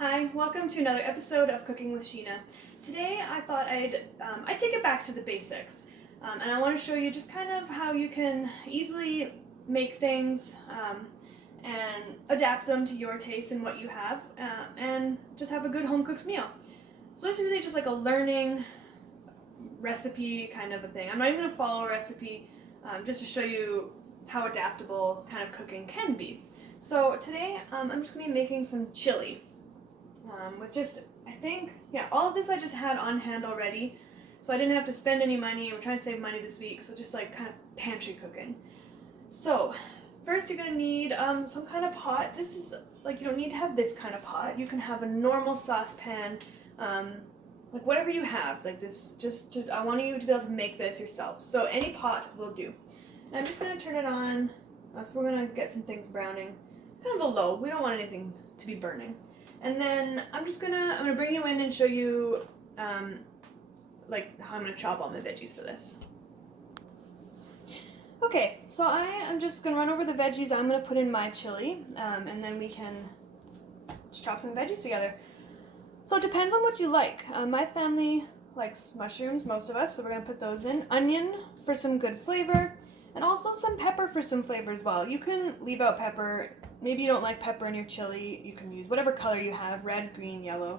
Hi, welcome to another episode of Cooking with Sheena. Today I thought I'd take it back to the basics, and I want to show you just kind of how you can easily make things and adapt them to your taste and what you have, and just have a good home-cooked meal. So this is really just like a learning recipe kind of a thing. I'm not even going to follow a recipe, just to show you how adaptable kind of cooking can be. So today I'm just going to be making some chili. With just, all of this I just had on hand already, so I didn't have to spend any money. I'm trying to save money this week, so just like kind of pantry cooking. So first you're going to need some kind of pot. This is, like, you don't need to have this kind of pot. You can have a normal saucepan, like whatever you have, like this, I want you to be able to make this yourself. So any pot will do. And I'm just going to turn it on, so we're going to get some things browning. Kind of a low, we don't want anything to be burning. And then I'm gonna bring you in and show you like how I'm gonna chop all my veggies for this. Okay, so I am just gonna run over the veggies I'm gonna put in my chili, and then we can just chop some veggies together. So it depends on what you like. My family likes mushrooms, most of us, so we're gonna put those in. Onion for some good flavor, and also some pepper for some flavor as well. You can leave out pepper. Maybe you don't like pepper in your chili. You can use whatever color you have, red, green, yellow,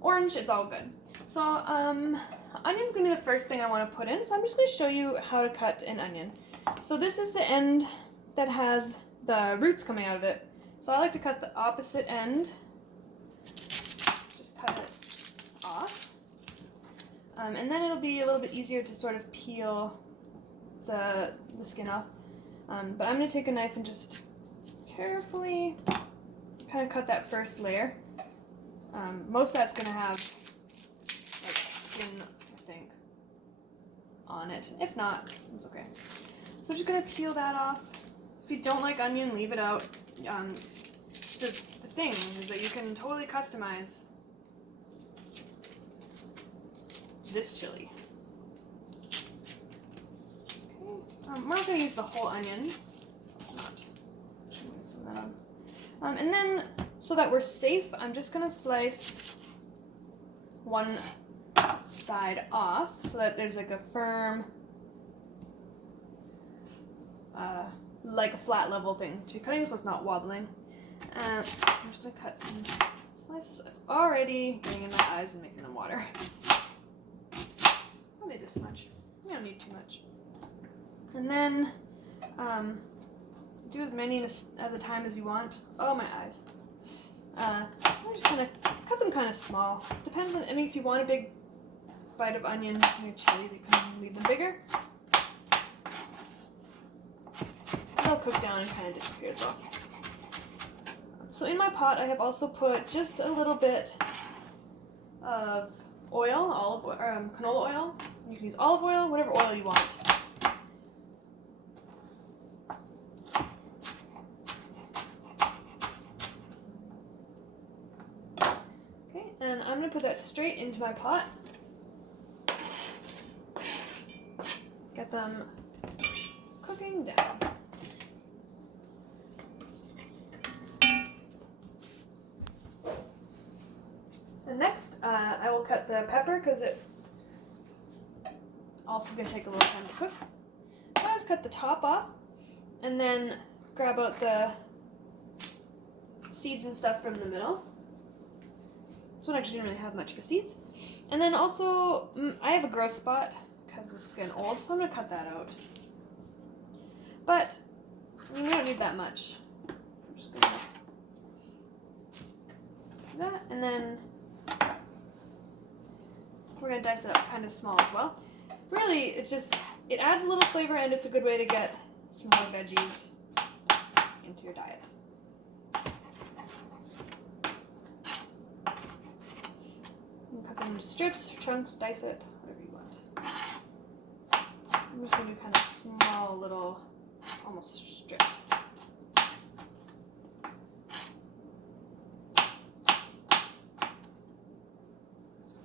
orange, it's all good. So onion's going to be the first thing I want to put in, so I'm just going to show you how to cut an onion. So this is the end that has the roots coming out of it. So I like to cut the opposite end. Just cut it off. And then it'll be a little bit easier to sort of peel the skin off. But I'm going to take a knife and just carefully kind of cut that first layer. Most of that's going to have like skin, I think, on it. If not, it's okay. So just going to peel that off. If you don't like onion, leave it out. The thing is that you can totally customize this chili. Okay. We're not going to use the whole onion. And then, so that we're safe, I'm just going to slice one side off so that there's like a firm, like a flat level thing to be cutting, so it's not wobbling. I'm just going to cut some slices. It's already getting in my eyes and making them water. Probably this much. You don't need too much. And then, do as many as a time as you want. Oh, my eyes. I'm just kind of cut them kind of small. Depends on, if you want a big bite of onion in your chili, you can leave them bigger. They'll cook down and kind of disappear as well. So in my pot, I have also put just a little bit of oil, canola oil. You can use olive oil, whatever oil you want. And I'm going to put that straight into my pot. Get them cooking down. And next, I will cut the pepper because it also is going to take a little time to cook. So I just cut the top off and then grab out the seeds and stuff from the middle. This one actually didn't really have much for seeds. And then also, I have a growth spot because this is getting old, so I'm going to cut that out. But, we don't need that much. I'm just going to do that, and then we're going to dice it up kind of small as well. Really, it adds a little flavor, and it's a good way to get some more veggies into your diet. Cut them into strips, chunks, dice it, whatever you want. I'm just going to do kind of small little, almost strips.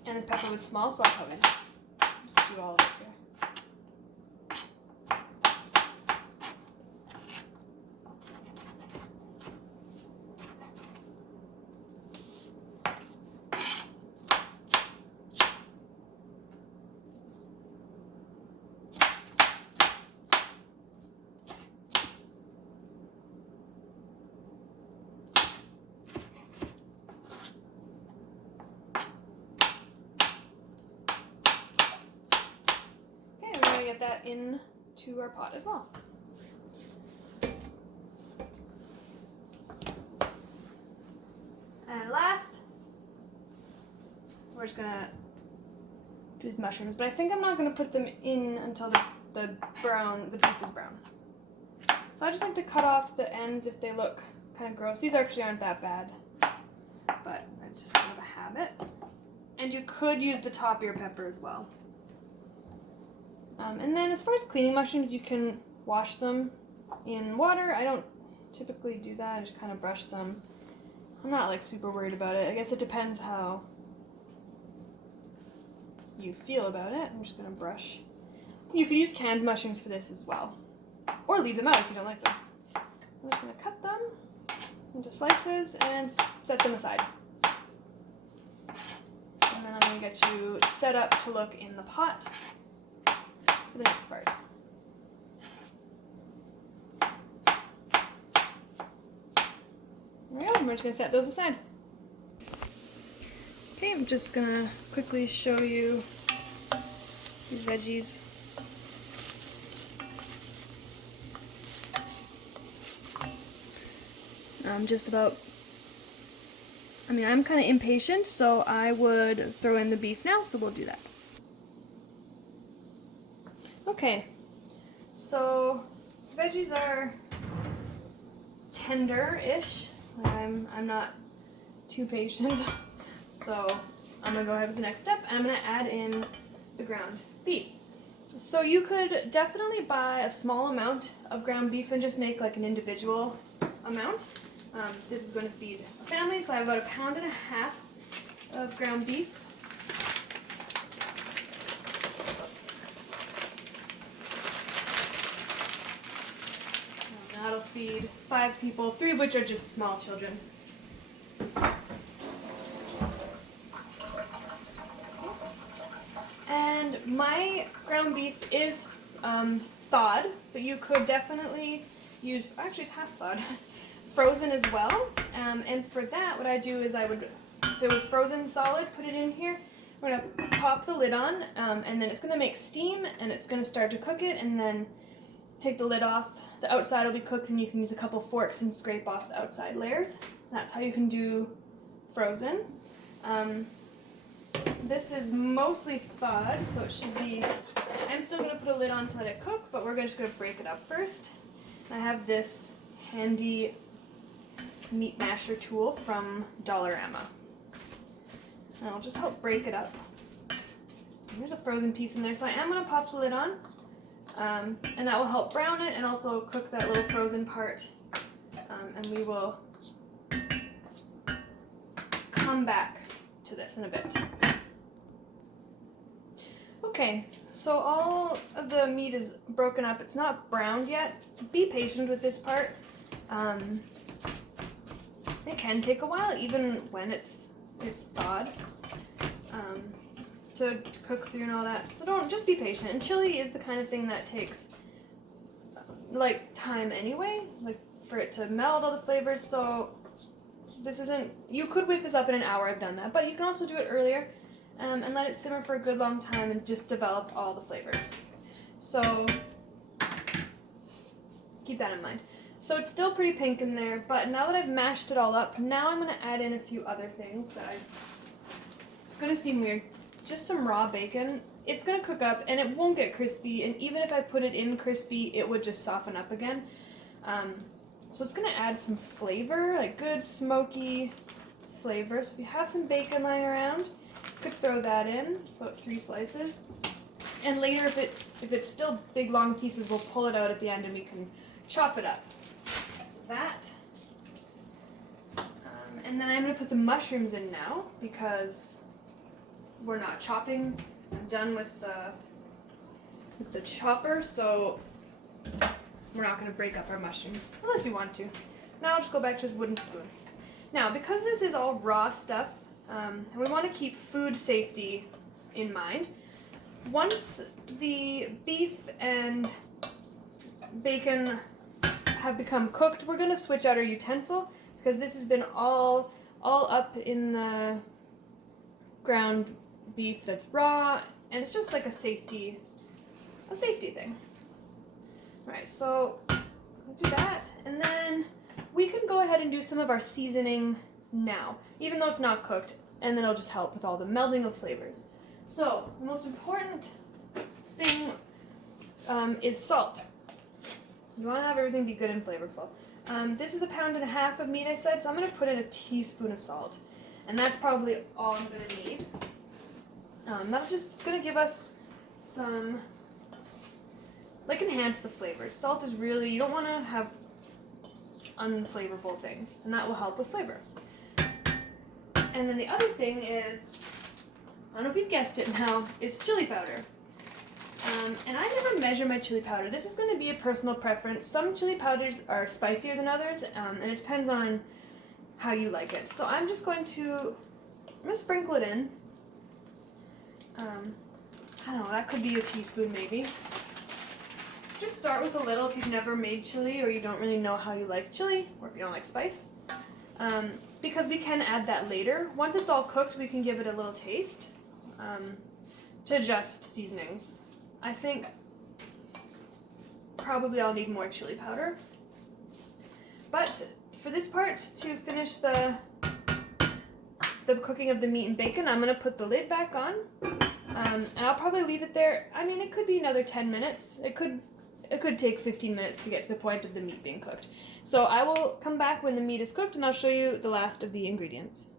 And this pepper was small, so I'll probably just do all of it here. that into our pot as well. And last, we're just gonna do these mushrooms, but I think I'm not gonna put them in until the beef is brown. So I just like to cut off the ends if they look kind of gross. These actually aren't that bad, but it's just kind of a habit. And you could use the top ear pepper as well. And then as far as cleaning mushrooms, you can wash them in water. I don't typically do that. I just kind of brush them. I'm not like super worried about it. I guess it depends how you feel about it. I'm just gonna brush. You could use canned mushrooms for this as well, or leave them out if you don't like them. I'm just gonna cut them into slices and set them aside. And then I'm gonna get you set up to look in the pot for the next part. There we go, we're just going to set those aside. Okay, I'm just going to quickly show you these veggies. I'm kind of impatient, so I would throw in the beef now, so we'll do that. Okay, so veggies are tender-ish. I'm not too patient, so I'm gonna go ahead with the next step, and I'm gonna add in the ground beef. So you could definitely buy a small amount of ground beef and just make like an individual amount. This is going to feed a family, so I have about 1.5 pounds of ground beef. And that'll feed 5 people, 3 of which are just small children. And my ground beef is thawed, but you could definitely use, actually it's half thawed, frozen as well. And for that, what I do is I would, if it was frozen solid, put it in here. We're going to pop the lid on, and then it's going to make steam, and it's going to start to cook it, and then take the lid off. The outside will be cooked, and you can use a couple forks and scrape off the outside layers. That's how you can do frozen. This is mostly thawed, so it should be, I'm still going to put a lid on to let it cook, but we're just going to break it up first. I have this handy meat masher tool from Dollarama. And I'll just help break it up. There's a frozen piece in there, so I am going to pop the lid on, and that will help brown it and also cook that little frozen part, and we will come back to this in a bit. Okay, so all of the meat is broken up. It's not browned yet. Be patient with this part. It can take a while, even when it's thawed, to cook through and all that. So just be patient. And chili is the kind of thing that takes like time anyway, like for it to meld all the flavors. So this isn't. You could whip this up in an hour. I've done that, but you can also do it earlier. And let it simmer for a good long time and just develop all the flavors. So keep that in mind. So it's still pretty pink in there, but now that I've mashed it all up, now I'm going to add in a few other things that it's going to seem weird. Just some raw bacon. It's going to cook up and it won't get crispy, and even if I put it in crispy, it would just soften up again. So it's going to add some flavor, like good smoky flavor. So if you have some bacon lying around, could throw that in. It's about 3 slices. And later, if it's still big long pieces, we'll pull it out at the end and we can chop it up. So that. And then I'm going to put the mushrooms in now because we're not chopping. I'm done with the chopper, so we're not going to break up our mushrooms unless you want to. Now I'll just go back to this wooden spoon. Now, because this is all raw stuff, and we want to keep food safety in mind, once the beef and bacon have become cooked, we're going to switch out our utensil because this has been all up in the ground beef that's raw, and it's just like a safety a safety thing. Alright, so we'll do that, and then we can go ahead and do some of our seasoning now, even though it's not cooked, and then it'll just help with all the melding of flavors. So, the most important thing is salt. You want to have everything be good and flavorful. This is 1.5 pounds of meat I said, so I'm going to put in a teaspoon of salt. And that's probably all I'm going to need. That's just going to give us some, like, enhance the flavors. Salt is really, you don't want to have unflavorful things, and that will help with flavor. And then the other thing is, I don't know if you've guessed it now, is chili powder. And I never measure my chili powder. This is going to be a personal preference. Some chili powders are spicier than others, and it depends on how you like it. So I'm just going to, sprinkle it in. I don't know, that could be a teaspoon maybe. Just start with a little if you've never made chili or you don't really know how you like chili, or if you don't like spice. Because we can add that later. Once it's all cooked, we can give it a little taste to adjust seasonings. I think probably I'll need more chili powder. But for this part, to finish the cooking of the meat and bacon, I'm going to put the lid back on. And I'll probably leave it there. I mean, it could be another 10 minutes. It could take 15 minutes to get to the point of the meat being cooked. So I will come back when the meat is cooked and I'll show you the last of the ingredients.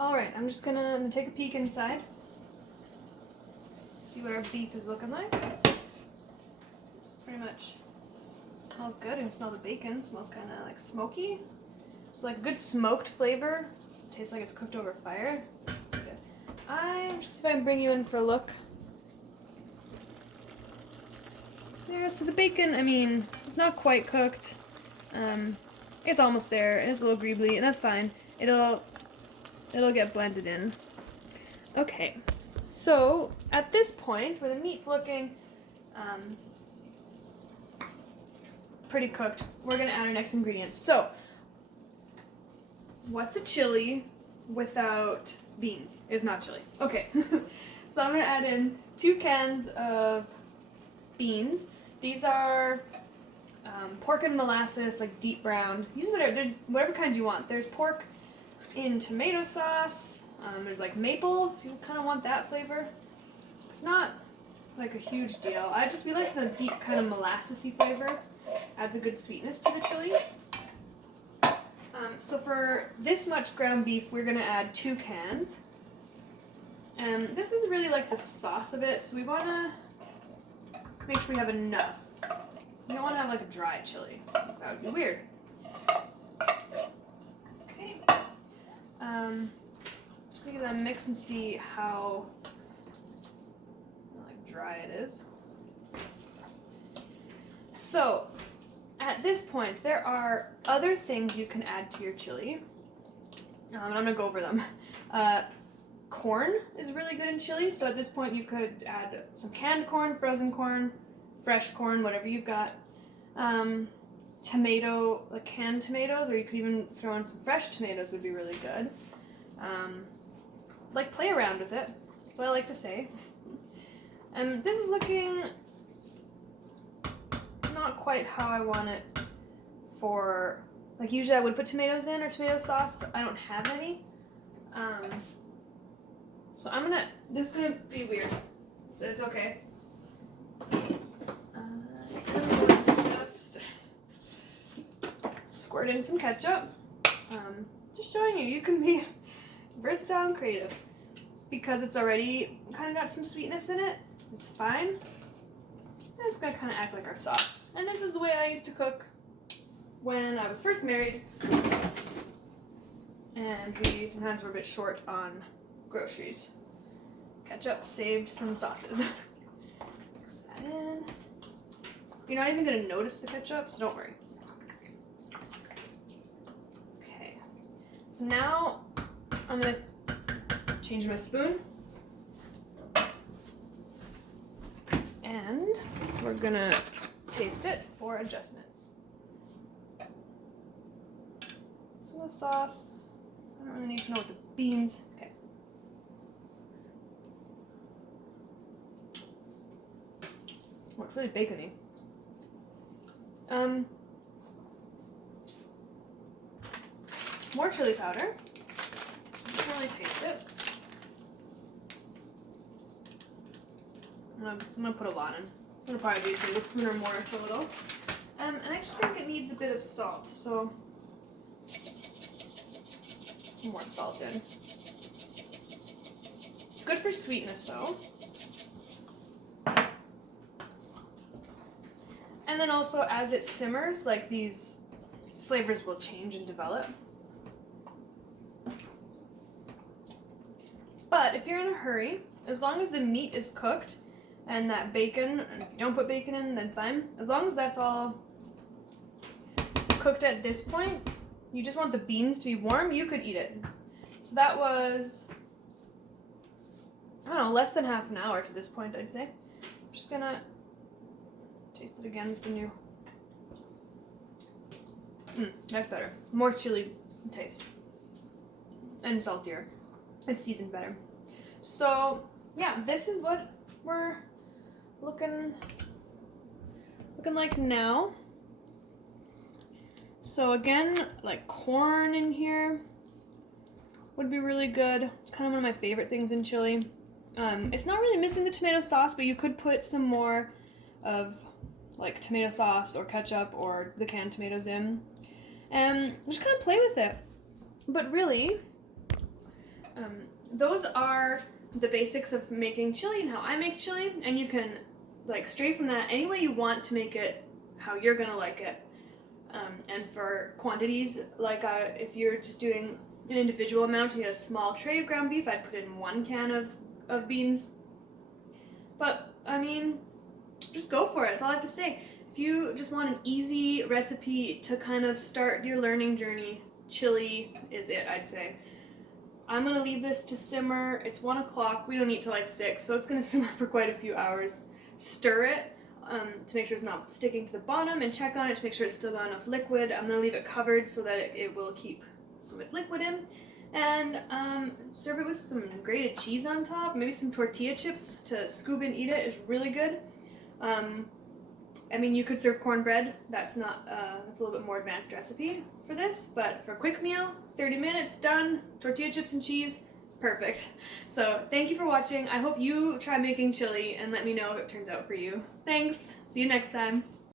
Alright, I'm just gonna take a peek inside. See what our beef is looking like. It's pretty much, smells good. And smell the bacon. It smells kind of like smoky. It's like a good smoked flavor. Tastes like it's cooked over fire. Good. I'm just see if I can bring you in for a look. Yeah, so the bacon, I mean, it's not quite cooked. It's almost there. It's a little greebly, and that's fine. It'll get blended in. Okay, so at this point, where the meat's looking pretty cooked, we're gonna add our next ingredients. So, what's a chili without beans? It's not chili. Okay, so I'm gonna add in 2 cans of beans. These are pork and molasses, like deep browned. Use whatever kind you want. There's pork in tomato sauce. There's like maple, if you kind of want that flavor. It's not like a huge deal. We like the deep kind of molassesy flavor. Adds a good sweetness to the chili. So for this much ground beef, we're gonna add 2 cans. And this is really like the sauce of it, so we wanna make sure we have enough. You don't want to have like a dry chili. That would be weird. Okay. Just gonna give that a mix and see how like dry it is. So, at this point, there are other things you can add to your chili. And I'm gonna go over them. Corn is really good in chili, so at this point you could add some canned corn, frozen corn, fresh corn, whatever you've got. Tomato, like canned tomatoes, or you could even throw in some fresh tomatoes would be really good. Like, play around with it. That's what I like to say. And this is looking not quite how I want it for, like, usually I would put tomatoes in or tomato sauce. I don't have any. So this is gonna be weird. So it's okay. I'm going to just squirt in some ketchup. Just showing you can be versatile and creative. Because it's already kind of got some sweetness in it, it's fine. And it's gonna kind of act like our sauce. And this is the way I used to cook when I was first married. And we sometimes were a bit short on groceries. Ketchup saved some sauces. Mix that in. You're not even going to notice the ketchup, so don't worry. Okay. So now I'm going to change my spoon. And we're going to taste it for adjustments. Some of the sauce. I don't really need to know what the beans. Okay. it's really bacony. More chili powder. So you can really taste it. I'm gonna put a lot in. I'm gonna probably do a tablespoon or more total. And I actually think it needs a bit of salt, so some more salt in. It's good for sweetness though. And then also as it simmers, like these flavors will change and develop. But if you're in a hurry, as long as the meat is cooked and that bacon, and if you don't put bacon in, then fine. As long as that's all cooked at this point, you just want the beans to be warm, you could eat it. So that was, I don't know, less than half an hour to this point, I'd say. I'm just gonna taste it again with the new. That's better. More chili taste. And saltier. It's seasoned better. So, yeah, this is what we're looking like now. So again, like corn in here would be really good. It's kind of one of my favorite things in chili. It's not really missing the tomato sauce, but you could put some more of like tomato sauce or ketchup or the canned tomatoes in. And just kind of play with it. But really, those are the basics of making chili and how I make chili, and you can like stray from that any way you want to make it how you're gonna like it. And for quantities, like if you're just doing an individual amount, you get a small tray of ground beef, I'd put in 1 can of beans. But I mean, just go for it, that's all I have to say. If you just want an easy recipe to kind of start your learning journey, chili is it, I'd say. I'm gonna leave this to simmer. It's 1 o'clock. We don't eat till like 6, so it's gonna simmer for quite a few hours. Stir it to make sure it's not sticking to the bottom, and check on it to make sure it's still got enough liquid. I'm gonna leave it covered so that it will keep some of its liquid in. And serve it with some grated cheese on top, maybe some tortilla chips to scoop and eat it is really good. I mean, you could serve cornbread. That's not, that's a little bit more advanced recipe for this, but for a quick meal, 30 minutes, done, tortilla chips and cheese, perfect. So thank you for watching. I hope you try making chili and let me know if it turns out for you. Thanks, see you next time.